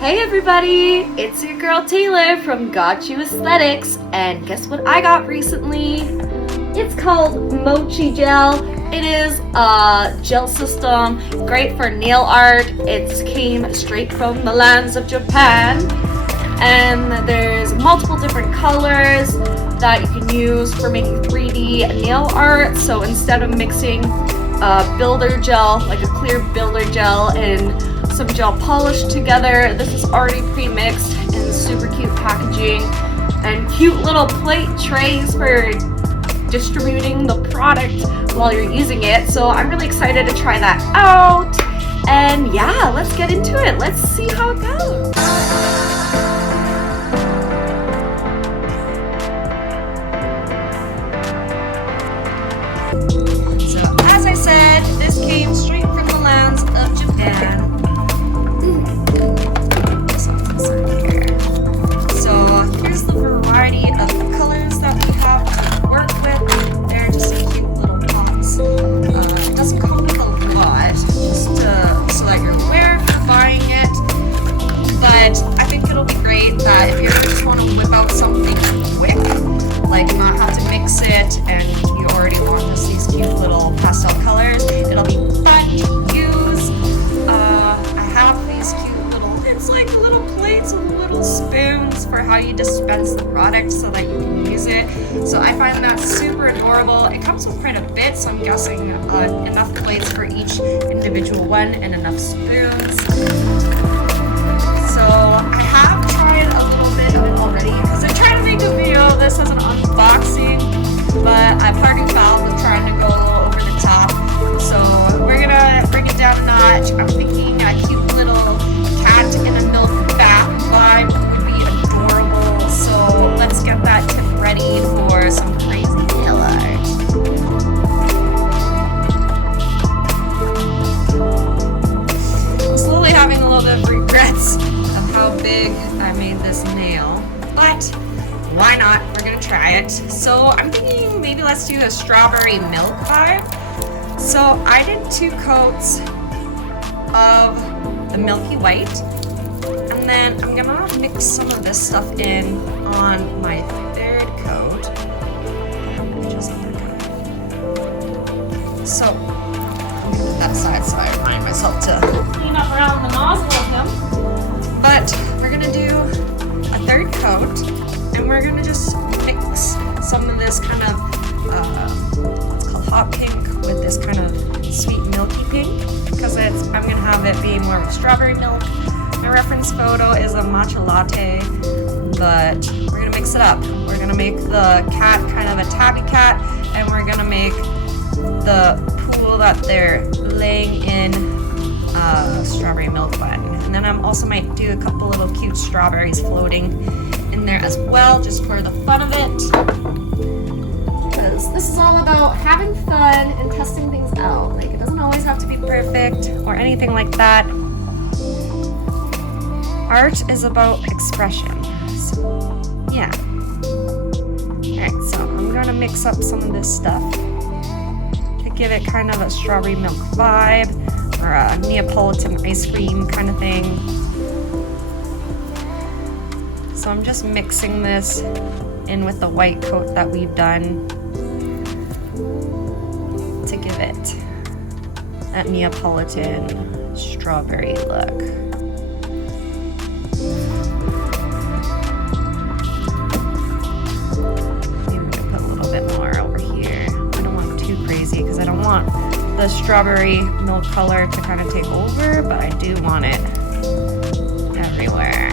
Hey everybody, it's your girl Taylor from Got You Aesthetics, and guess what I got recently? It's called Motchi gel. It is a gel system, great for nail art. It came straight from the lands of Japan, and there's multiple different colors that you can use for making 3D nail art. So instead of mixing builder gel, like a clear builder gel, and some gel polish together, this is already pre-mixed in super cute packaging and cute little plate trays for distributing the product while you're using it. So I'm really excited to try that out, and yeah, let's get into it. Let's see how it goes. So as I said, this came straight from the lands of Japan. So here's the variety of colors that we have to work with. They're just cute little pots. It doesn't come with a lot, just so that you're aware if you're buying it. But I think it'll be great that if you ever just want to whip out something quick, like not have to mix it and you already want just these cute little pastel colors, it'll be fun to use. I have these cute little, it's like little plates and little spoons for how you dispense the product so that you can use it. So I find that super adorable. It comes with quite a bit, so I'm guessing enough plates for each individual one and enough spoons. So I have tried a little bit of it already because I tried to make a video of this as an unboxing, but I party fouled with trying to go a little over the top. So we're gonna bring it down a notch. I'm thinking a cute little cat in a milk bath vibe would be adorable. So let's get that tip ready for some crazy nail art. I'm slowly having a little bit of regrets of how big I made this nail, but why not? We're gonna try it. So I'm thinking maybe let's do a strawberry milk vibe. So I did 2 coats of the milky white, and then I'm gonna mix some of this stuff in on my 3rd coat. So I'm gonna put that aside so I remind myself to clean up around the nozzle of him. But we're gonna do a 3rd coat, and we're gonna just mix some of this kind of it's called hot pink with this kind of sweet milky pink, because I'm gonna have it be more of a strawberry milk. My reference photo is a matcha latte, but we're gonna mix it up. We're gonna make the cat kind of a tabby cat, and we're gonna make the pool that they're laying in strawberry milk bun. And then I'm also might do a couple little cute strawberries floating in there as well, just for the fun of it. Because this is all about having fun and testing things out. Like, it doesn't always have to be perfect or anything like that. Art is about expression. So, yeah. Alright, so I'm gonna mix up some of this stuff to give it kind of a strawberry milk vibe, or a Neapolitan ice cream kind of thing. So I'm just mixing this in with the white coat that we've done to give it that Neapolitan strawberry look. Maybe we can put a little bit more over here. I don't want too crazy because I don't want the strawberry milk color to kind of take over, but I do want it everywhere.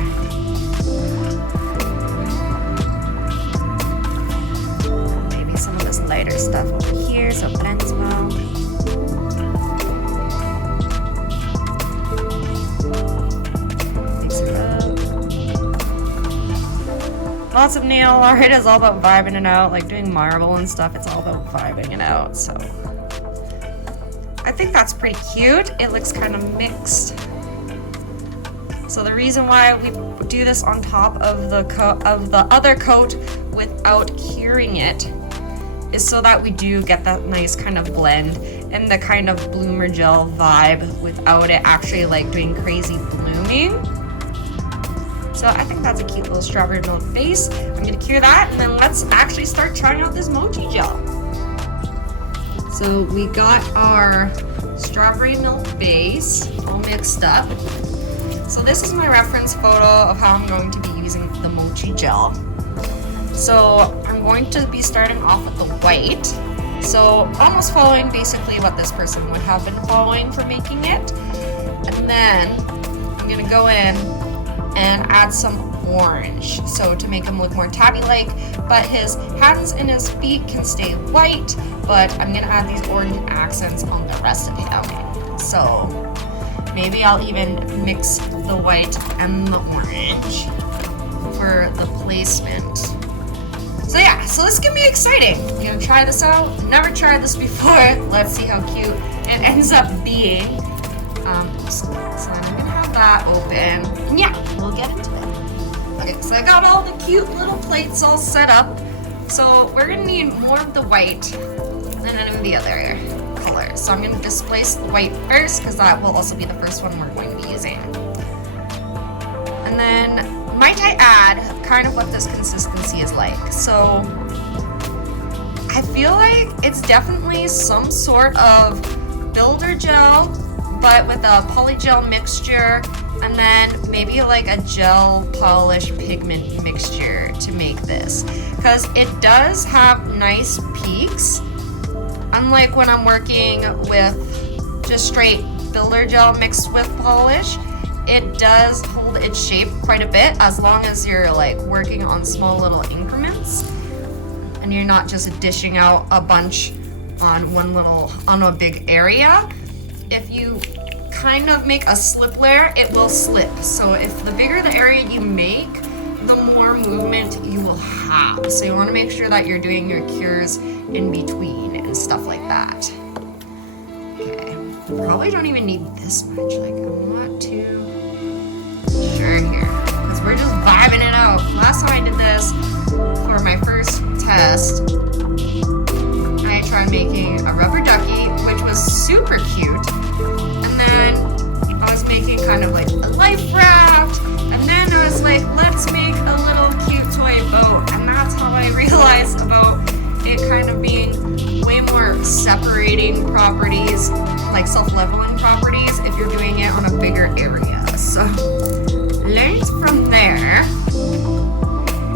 Maybe some of this lighter stuff over here so it blends well. Mix it up. Lots of nail art is all about vibing it out, like doing marble and stuff, it's all about vibing it out, so I think that's pretty cute. It looks kind of mixed. So the reason why we do this on top of the other coat without curing it is so that we do get that nice kind of blend and the kind of bloomer gel vibe without it actually like doing crazy blooming. So I think that's a cute little strawberry milk base. I'm gonna cure that, and then let's actually start trying out this mochi gel. So we got our strawberry milk base all mixed up. So this is my reference photo of how I'm going to be using the mochi gel. So I'm going to be starting off with the white. So almost following basically what this person would have been following for making it. And then I'm gonna go in and add some orange. So to make him look more tabby-like, but his hands and his feet can stay white, but I'm gonna add these orange accents on the rest of him. So maybe I'll even mix the white and the orange for the placement. So yeah, so this is gonna be exciting. I'm gonna try this out. Never tried this before. Let's see how cute it ends up being. So I'm gonna have that open. And yeah, we'll get into it. Okay, so I got all the cute little plates all set up. So we're gonna need more of the white than any of the other colors. So I'm gonna displace the white first because that will also be the first one we're going to be using. And then might I add kind of what this consistency is like. So I feel like it's definitely some sort of builder gel, but with a polygel mixture, and then maybe like a gel polish pigment mixture to make this. Because it does have nice peaks, unlike when I'm working with just straight builder gel mixed with polish. It does hold its shape quite a bit as long as you're like working on small little increments and you're not just dishing out a bunch on a big area. If you kind of make a slip layer, it will slip. So if the bigger the area you make, the more movement you will have. So you want to make sure that you're doing your cures in between and stuff like that. Okay, probably don't even need this much. Like I'm not too sure here because we're just vibing it out. Last time I did this for my first test, I tried making a rubber ducky, which was super cute. And then I was making kind of like a life raft. And then I was like, let's make a little cute toy boat. And that's how I realized about it kind of being way more separating properties, like self-leveling properties, if you're doing it on a bigger area. So learned from there.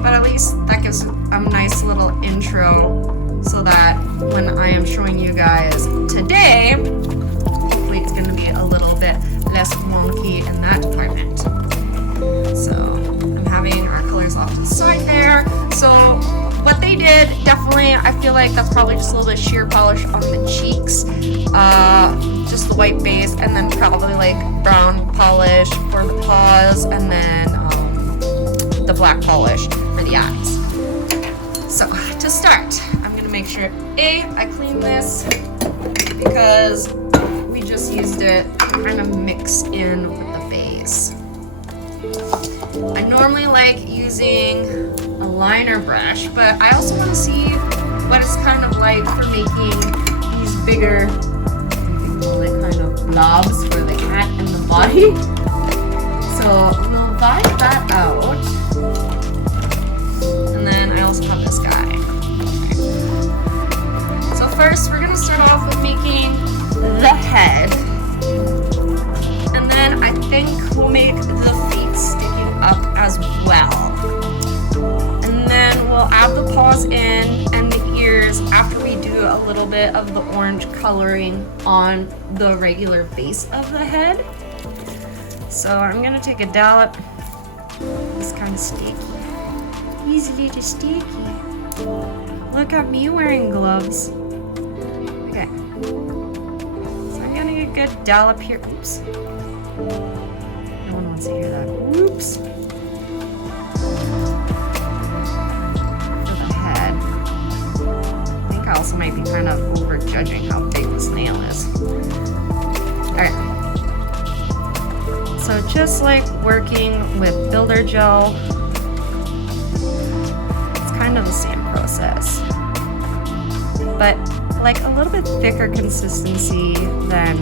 But at least that gives a nice little intro so that when I am showing you guys today, hopefully it's going to be a little bit less wonky in that department. So I'm having our colors off to the side there. So what they did, definitely, I feel like that's probably just a little bit sheer polish on the cheeks, just the white base, and then probably like brown polish for the paws, and then the black polish for the eyes. So to start, I'm gonna make sure I clean this because we just used it to kind of mix in with the base. I normally like using a liner brush, but I also want to see what it's kind of like for making these bigger, kind of blobs for the cat and the body. So we'll vibe that out. And then I also have this guy. Okay. So first we're going to start off with making the head. And then I think we'll make the feet sticking up as well. And then we'll add the paws in and the ears after we do a little bit of the orange coloring on the regular base of the head. So I'm going to take a dollop. It's kind of sticky. He's a little sticky. Look at me wearing gloves. Okay. So I'm gonna get a good dollop here. Oops. No one wants to hear that. Oops. For the head. I think I also might be kind of over judging how big this nail is. Alright. So just like working with builder gel, kind of the same process, but like a little bit thicker consistency than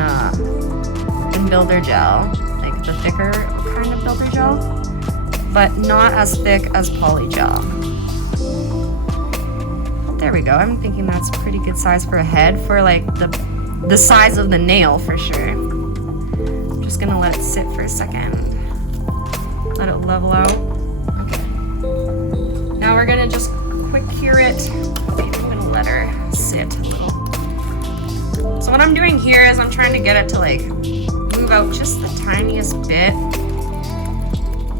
builder gel, like the thicker kind of builder gel. but not as thick as polygel. There we go. I'm thinking that's a pretty good size for a head, for like the size of the nail for sure. I'm just gonna let it sit for a second. Let it level out. Okay. Now we're gonna just quick cure it. Okay, I'm gonna let her sit a little. So what I'm doing here is I'm trying to get it to like move out just the tiniest bit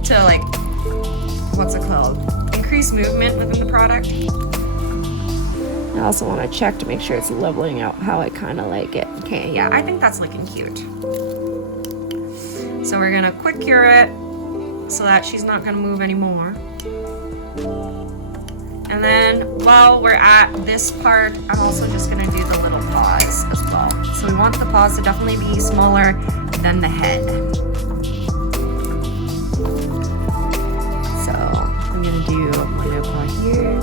to like, what's it called? Increase movement within the product. I also want to check to make sure it's leveling out how I kind of like it. Okay, yeah, I think that's looking cute. So we're gonna quick cure it so that she's not gonna move anymore. And then while we're at this part, I'm also just gonna do the little paws as well. So we want the paws to definitely be smaller than the head. So I'm gonna do my no paw here.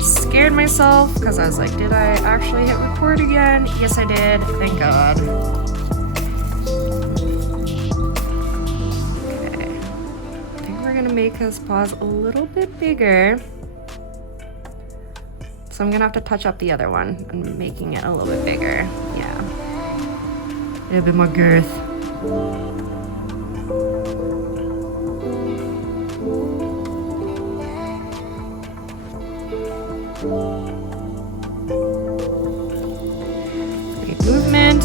Scared myself because I was like, did I actually hit record again? Yes, I did. Thank God. Okay. I think we're gonna make his paws a little bit bigger. So I'm gonna have to touch up the other one and making it a little bit bigger. Yeah. A little bit more girth. Okay, movement.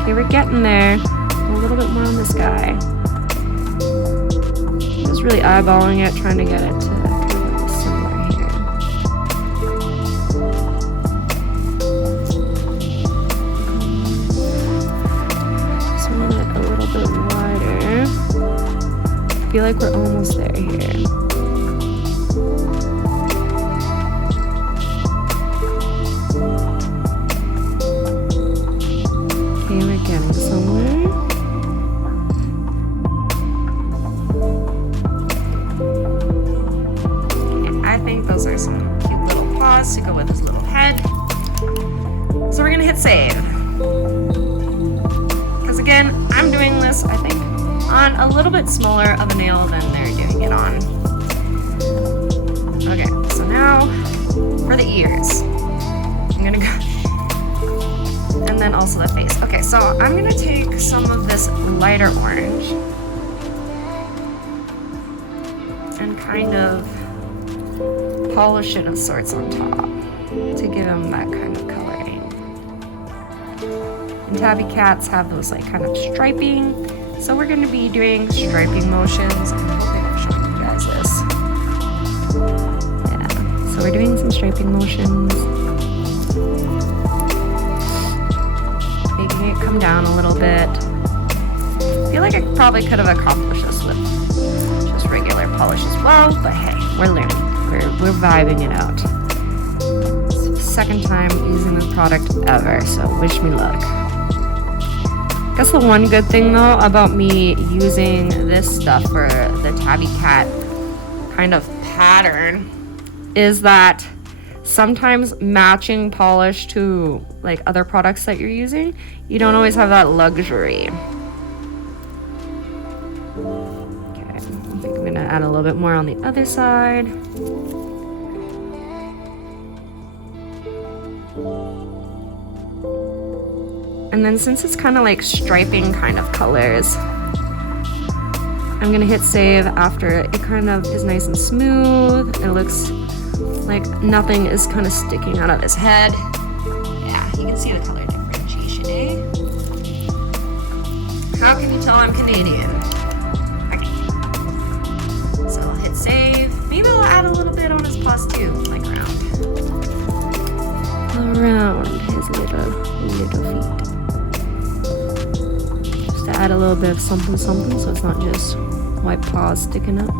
Okay, we're getting there. A little bit more on this guy. Just really eyeballing it, trying to get it to kind of look similar here. Just want it a little bit wider. I feel like we're almost there here. To go with his little head. So we're gonna hit save. Because again, I'm doing this, I think, on a little bit smaller of a nail than they're doing it on. Okay, so now for the ears. I'm gonna go, and then also the face. Okay, so I'm gonna take some of this lighter orange and kind of polish it of sorts on top to give them that kind of coloring. And tabby cats have those like kind of striping, so we're going to be doing striping motions. I'm hoping I'm showing you guys this. Yeah, so we're doing some striping motions, making it come down a little bit. I feel like I probably could have accomplished this with just regular polish as well, but hey, we're learning. We're vibing it out. It's the second time using this product ever, so wish me luck. I guess the one good thing though about me using this stuff for the tabby cat kind of pattern is that sometimes matching polish to like other products that you're using, you don't always have that luxury. Okay, I think I'm gonna add a little bit more on the other side. And then since it's kind of like striping kind of colors, I'm gonna hit save after it kind of is nice and smooth. It looks like nothing is kind of sticking out of his head. Yeah, you can see the color differentiation, eh? How can you tell I'm Canadian? Okay. So I'll hit save. Maybe I'll add a little bit on his paws too, like around his little feet. Just to add a little bit of something so it's not just white paws sticking up.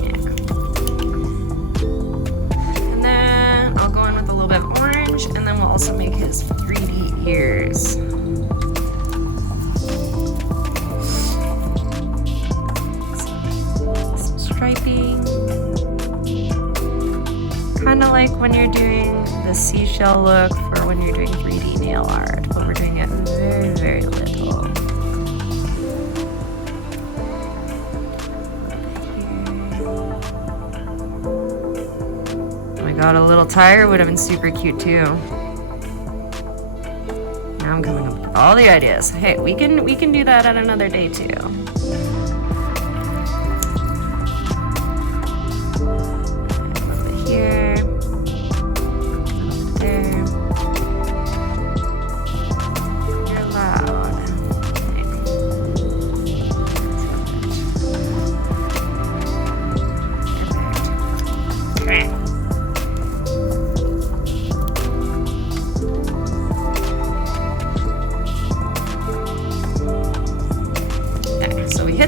Yeah. And then I'll go in with a little bit of orange, and then we'll also make his 3D ears. Some striping. like when you're doing the seashell look for when you're doing 3D nail art, but we're doing it very, very little. Oh my god, a little tire would have been super cute too. Now I'm coming up with all the ideas. Hey, we can do that at another day too.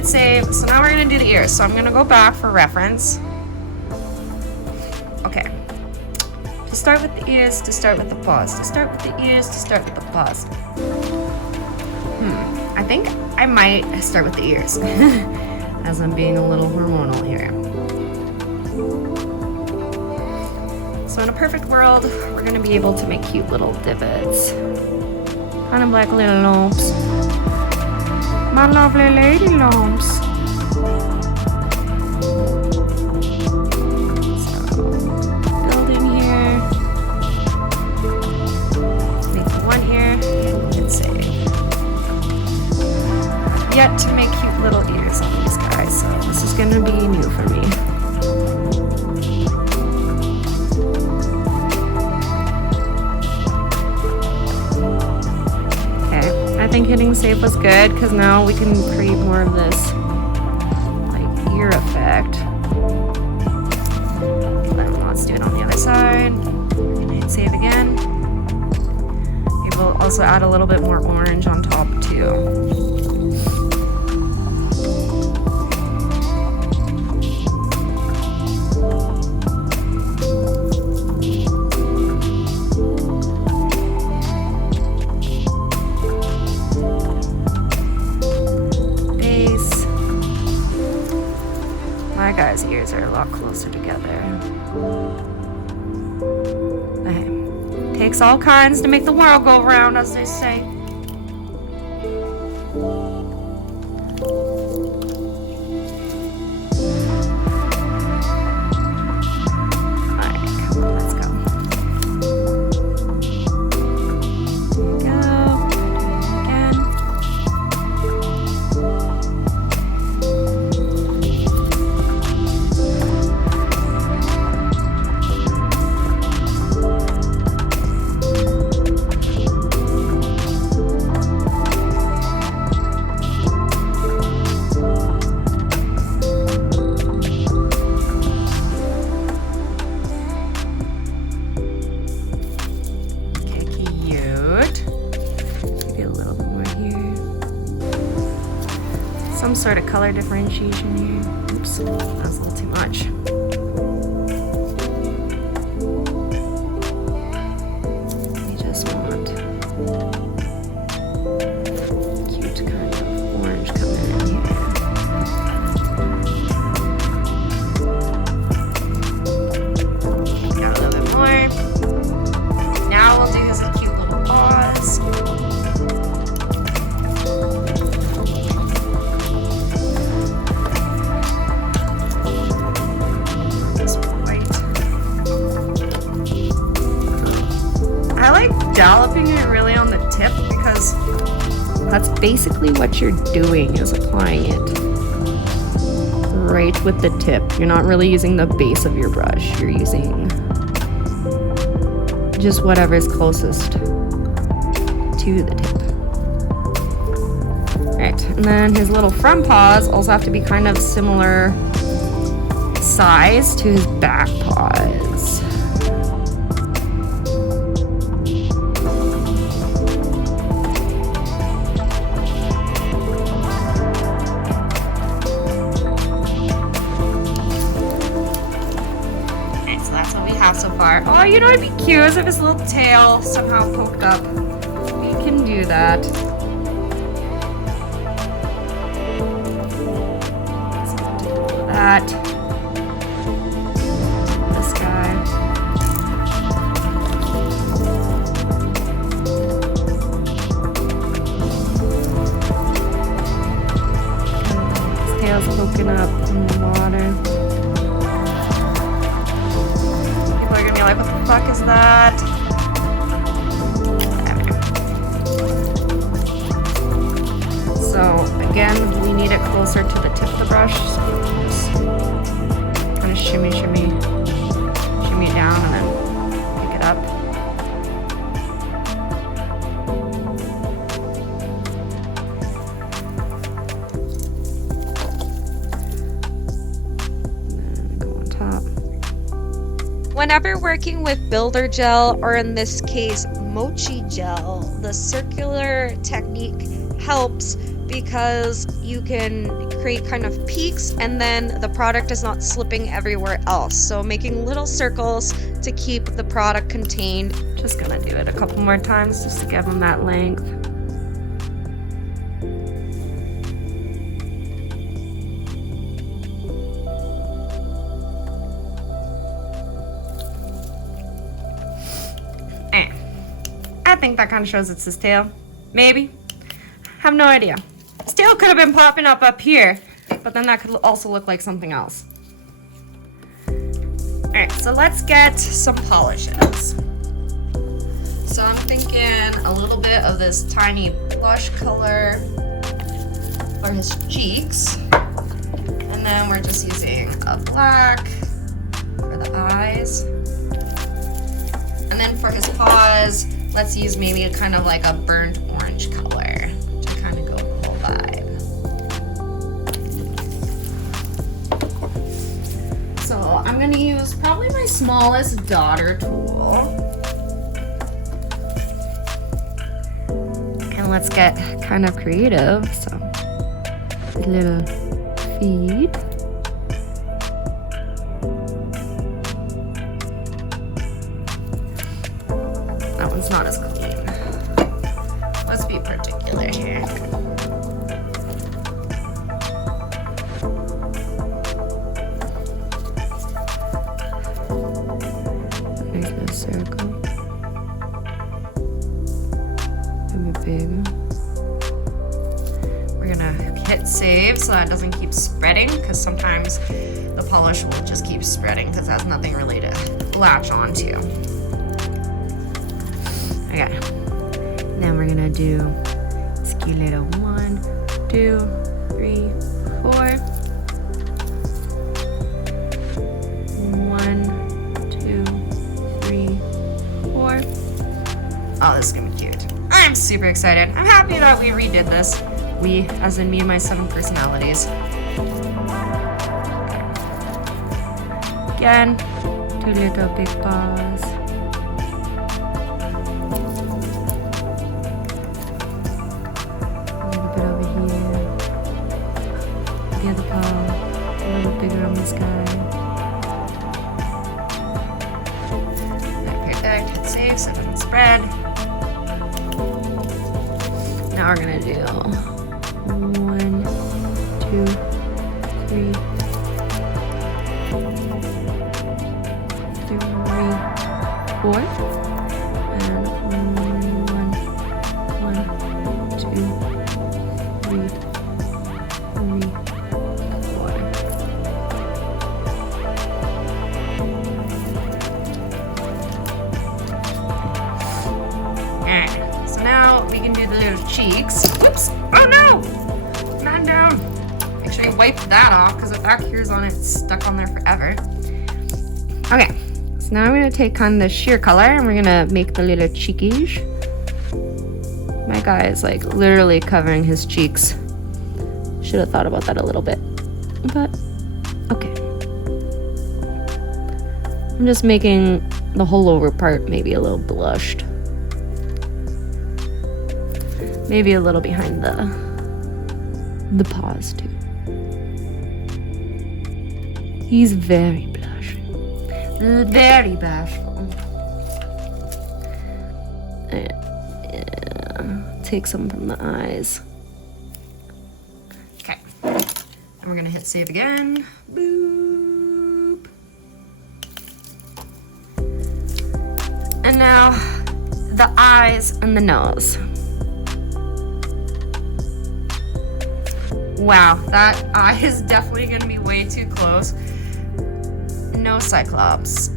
Save. So now we're going to do the ears. So I'm going to go back for reference. Okay. To start with the ears, to start with the paws. To start with the ears, to start with the paws. I think I might start with the ears. As I'm being a little hormonal here. So in a perfect world, we're going to be able to make cute little divots. Kind of like little lumps. My lovely lady lumps. So, building here. Make one ear and save. Yet to make cute little ears on these guys, so this is gonna be new for me. I think hitting save was good because now we can create more of this like ear effect. Then let's do it on the other side. And hit save again. Maybe we'll also add a little bit more orange on top too. My guys' ears are a lot closer together. Okay. Takes all kinds to make the world go round, as they say. Some sort of color differentiation here. Oops, that's a little too much. We just want cute kind of orange coming in here. Got a little bit more. Now we'll do his cute little paws. Dolloping it really on the tip because that's basically what you're doing, is applying it right with the tip. You're not really using the base of your brush. You're using just whatever's closest to the tip. Right, and then his little front paws also have to be kind of similar size to his back paws. So far. Oh, you know, it'd be cute as if his little tail somehow poked up. We can do that. That. This guy. shimmy, shimmy, shimmy it down and then pick it up. Whenever working with builder gel, or in this case mochi gel, the circular technique helps because you can create kind of peaks and then the product is not slipping everywhere else. So making little circles to keep the product contained. Just gonna do it a couple more times just to give them that length. I think that kind of shows it's his tail. Maybe. Have no idea. His tail could have been popping up here, but then that could also look like something else. Alright, so let's get some polishes. So I'm thinking a little bit of this tiny blush color for his cheeks. And then we're just using a black for the eyes. And then for his paws, let's use maybe a kind of like a burnt orange color to kind of go the whole vibe. So I'm gonna use probably my smallest daughter tool. And let's get kind of creative. So a little feet. That one's not as clean. Let's be particular here. Make a circle. Maybe bigger. We're gonna hit save so that it doesn't keep spreading, because sometimes the polish will just keep spreading because it has nothing really to latch onto. Okay, then we're gonna do this cute little 1, 2, 3, 4. 1, 2, 3, 4. Oh, this is gonna be cute. I'm super excited. I'm happy that we redid this. We, as in me and my 7 personalities. Again, 2 little big paws. The other paw, a little bigger on this guy. Perfect, hit save so it doesn't spread. Now we're gonna do 1, 2, 3, 4. And 1, 2, 3, 4. Alright, so now we can do the little cheeks. Whoops! Oh no! Man down! Make sure you wipe that off, because if that cure's on it, it's stuck on there forever. Okay, so now I'm going to take kind of the sheer color and we're going to make the little cheekies. My guy is like literally covering his cheeks. Should have thought about that a little bit, but okay. I'm just making the whole over part maybe a little blushed. Maybe a little behind the paws too. He's very blushing. Very bashful. Yeah. Take some from the eyes. Okay. And we're gonna hit save again. Boop. And now the eyes and the nose. Wow, that eye is definitely gonna be way too close. No Cyclops.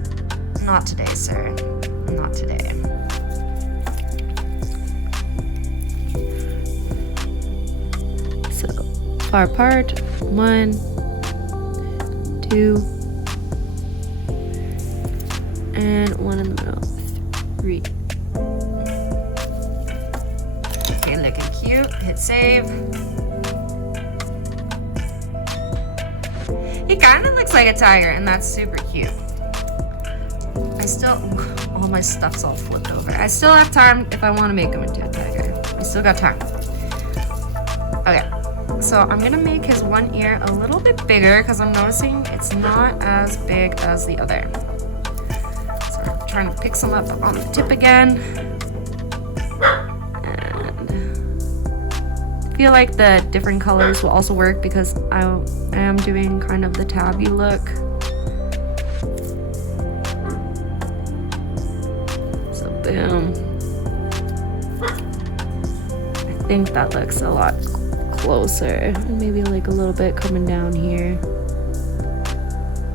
Not today, sir. Not today. So, far apart. 1, 2, hit save. He kind of looks like a tiger, and that's super cute. I still, all my stuff's all flipped over. I still have time if I want to make him into a tiger. I still got time. Okay, so I'm gonna make his one ear a little bit bigger because I'm noticing it's not as big as the other. So I'm trying to pick some up on the tip again. And I feel like the different colors will also work because I am doing kind of the tabby look. So boom. I think that looks a lot closer. Maybe like a little bit coming down here.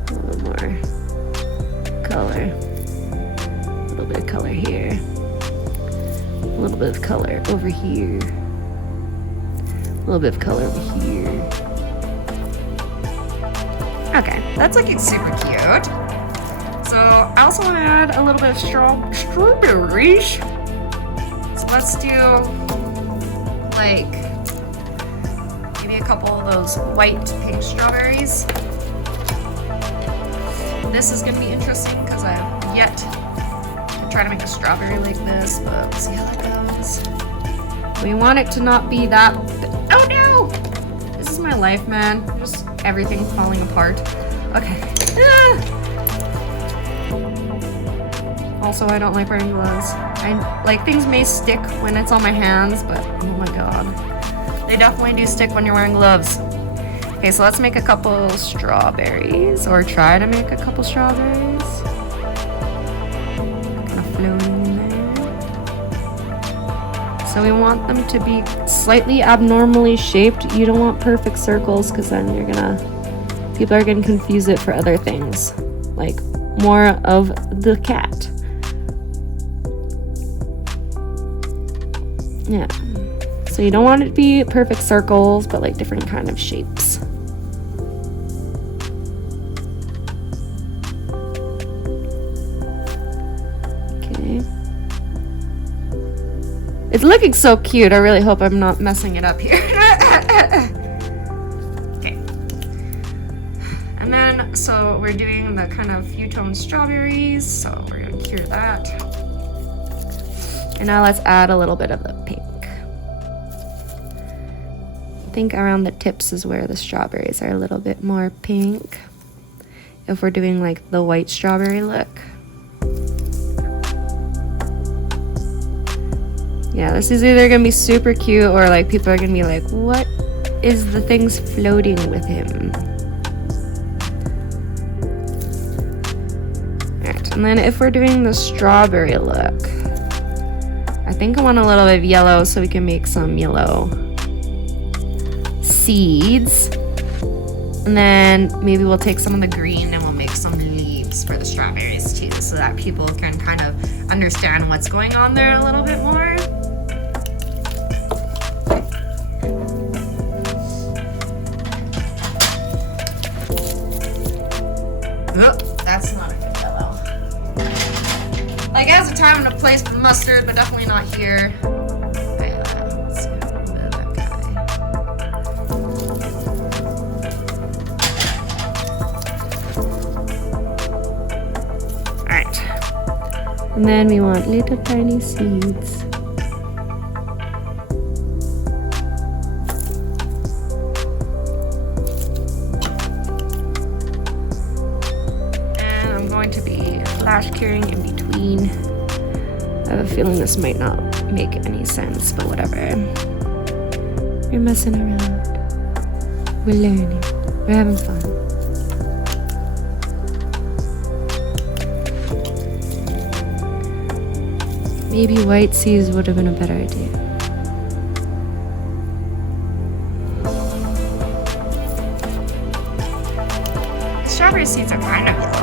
A little more color. A little bit of color here. A little bit of color over here. A little bit of color over here. Okay, that's looking super cute. So I also want to add a little bit of strawberries. So let's do like maybe a couple of those white pink strawberries. This is gonna be interesting because I've yet to try to make a strawberry like this, but we'll see how that goes. We want it to not be that. Oh no! This is my life, man. Just everything falling apart. Okay. Ah! Also, I don't like wearing gloves. Like things may stick when it's on my hands, but oh my god. They definitely do stick when you're wearing gloves. Okay, so let's make a couple strawberries, or try to make a couple strawberries. Kind of floating in there. So we want them to be slightly abnormally shaped. You don't want perfect circles because then people are gonna confuse it for other things, like more of the cat. Yeah. So you don't want it to be perfect circles, but like different kind of shapes. Okay. It's looking so cute. I really hope I'm not messing it up here. Okay. And then, so we're doing the kind of few tone strawberries. So we're gonna cure that. And now let's add a little bit of the pink. I think around the tips is where the strawberries are a little bit more pink. If we're doing like the white strawberry look. Yeah, this is either gonna be super cute or like people are gonna be like, what is the things floating with him? Alright, and then if we're doing the strawberry look, I think I want a little bit of yellow so we can make some yellow seeds. And then maybe we'll take some of the green and we'll make some leaves for the strawberries too, so that people can kind of understand what's going on there a little bit more. Oh, that's not a good yellow. Like, it has a time and a place for the mustard, but definitely not here. Let's see a little bit of that guy. Alright. And then we want little tiny seeds. And I'm going to be flash curing in between. I have a feeling this might not make any sense, but whatever. We're messing around. We're learning. We're having fun. Maybe white seeds would have been a better idea. The strawberry seeds are kind of yellow.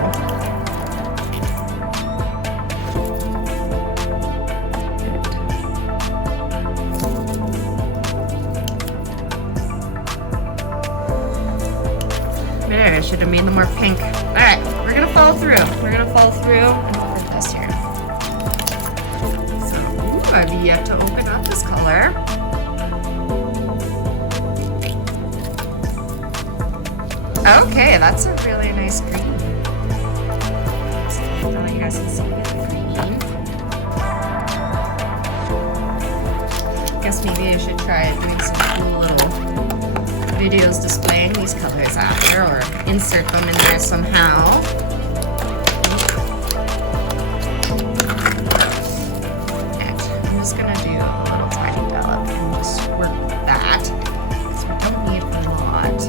There, I should have made them more pink. Alright, we're gonna follow through. We're gonna follow through and open this here. So, I've yet to open up this color. Okay, that's a really nice green. So you guys can see the green. Guess maybe I should try doing some cool little videos displaying these colors after, or insert them in there somehow. And I'm just gonna do a little tiny dollop and just work with that, because we don't need a lot.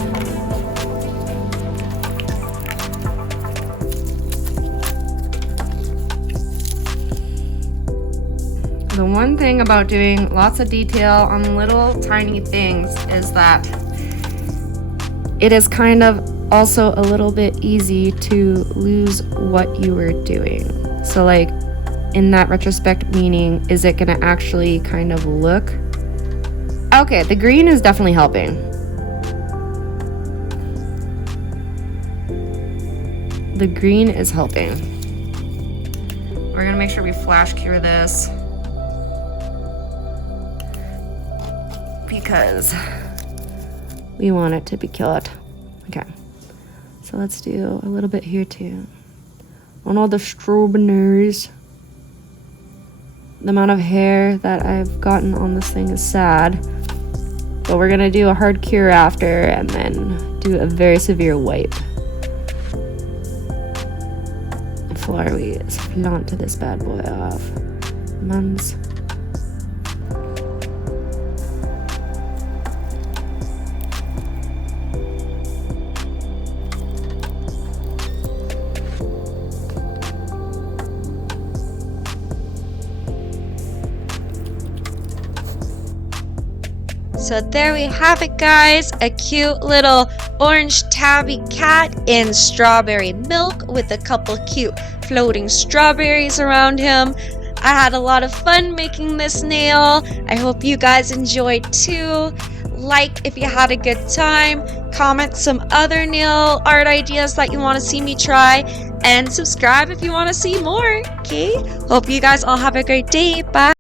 The one thing about doing lots of detail on little tiny things is that it is kind of also a little bit easy to lose what you were doing. So like in that retrospect, meaning, is it gonna actually kind of look? Okay, the green is definitely helping. The green is helping. We're gonna make sure we flash cure this, because we want it to be killed. Okay, so let's do a little bit here too. On all the strawberries. The amount of hair that I've gotten on this thing is sad. But we're gonna do a hard cure after and then do a very severe wipe before we flaunt this bad boy off. Mums. So there we have it, guys, a cute little orange tabby cat in strawberry milk with a couple cute floating strawberries around him. I had a lot of fun making this nail. I hope you guys enjoyed too. Like if you had a good time, comment some other nail art ideas that you want to see me try, and subscribe if you want to see more. Okay, hope you guys all have a great day. Bye.